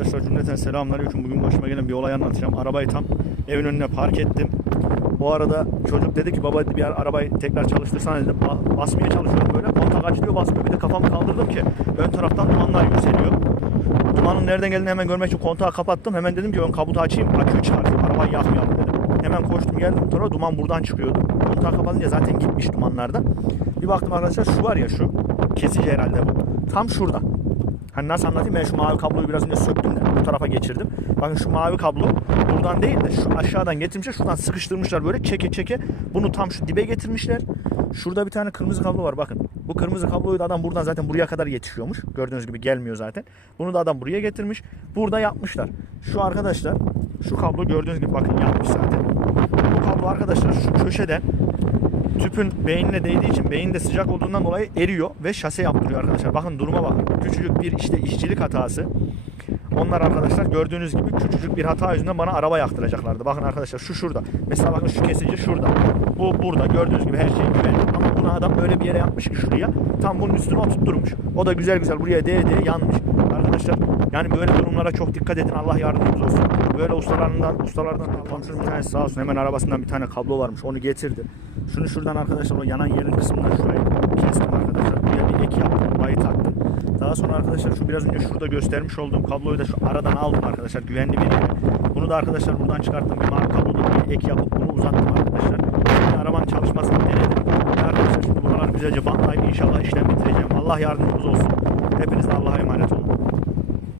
Arkadaşlar cümleten selamünaleyküm. Bugün başıma gelen bir olay anlatacağım. Arabayı tam evin önüne park ettim. O arada çocuk dedi ki baba bir ara- arabayı tekrar çalıştırsana dedim. Ba- Basmaya çalışıyorum böyle. Kontak açılıyor basmıyor. Bir de kafamı kaldırdım ki ön taraftan dumanlar yükseliyor. Dumanın nereden geldiğini hemen görmek için kontağı kapattım. Hemen dedim ki ön kabutu açayım. Aküyü çıkartayım. Arabayı yakmayalım dedim. Hemen koştum geldim bu tarafa. Duman buradan çıkıyordu. Kontağı kapatınca zaten gitmiş dumanlardan. Bir baktım arkadaşlar şu var ya şu. Kesici herhalde bu. Tam şurada. Hani nasıl anlatayım ben şu mavi kabloyu biraz önce söktüm de bu tarafa geçirdim. Bakın şu mavi kablo buradan değil de şu aşağıdan getirmişler. Şuradan sıkıştırmışlar böyle çeke çeke. Bunu tam şu dibe getirmişler. Şurada bir tane kırmızı kablo var bakın. Bu kırmızı kabloyu da adam buradan zaten buraya kadar yetişiyormuş. Gördüğünüz gibi gelmiyor zaten. Bunu da adam buraya getirmiş. Burada yapmışlar. Şu arkadaşlar şu kablo gördüğünüz gibi bakın yanmış zaten. Bu kablo arkadaşlar şu köşeden tüpün beynine değdiği için beyin de sıcak olduğundan dolayı eriyor ve şase yaptırıyor arkadaşlar. Bakın duruma bakın. Küçücük bir işte işçilik hatası. Onlar arkadaşlar gördüğünüz gibi küçücük bir hata yüzünden bana araba yaktıracaklardı. Bakın arkadaşlar şu şurada. Mesela bakın şu kesici şurada. Bu burada. Gördüğünüz gibi her şey güvenli. Ama bunu adam öyle bir yere yapmış ki şuraya. Tam bunun üstüne oturtturmuş. O da güzel güzel buraya değe değe yanmış. Arkadaşlar yani böyle durumlara çok dikkat edin. Allah yardımcınız olsun. Böyle ustalarından ustalardan komşunun bir tanesi sağ olsun hemen arabasından bir tane kablo varmış. Onu getirdi. Şunu şuradan arkadaşlar o yanan yerin kısmından şurayı kestim arkadaşlar. Buraya bir ek yaptım. Burayı taktım. Daha sonra arkadaşlar şu biraz önce şurada göstermiş olduğum kabloyu da şu aradan aldım arkadaşlar güvenli bir yere. Bunu da arkadaşlar buradan çıkarttım. Bir mavi kabloda bir ek yapıp bunu uzattım arkadaşlar. Şimdi arabanın çalışmasını denedim. Arkadaşlar şimdi buraları güzelce bantlayıp inşallah işlem bitireceğim. Allah yardımcımız olsun. Hepiniz Allah'a emanet olun.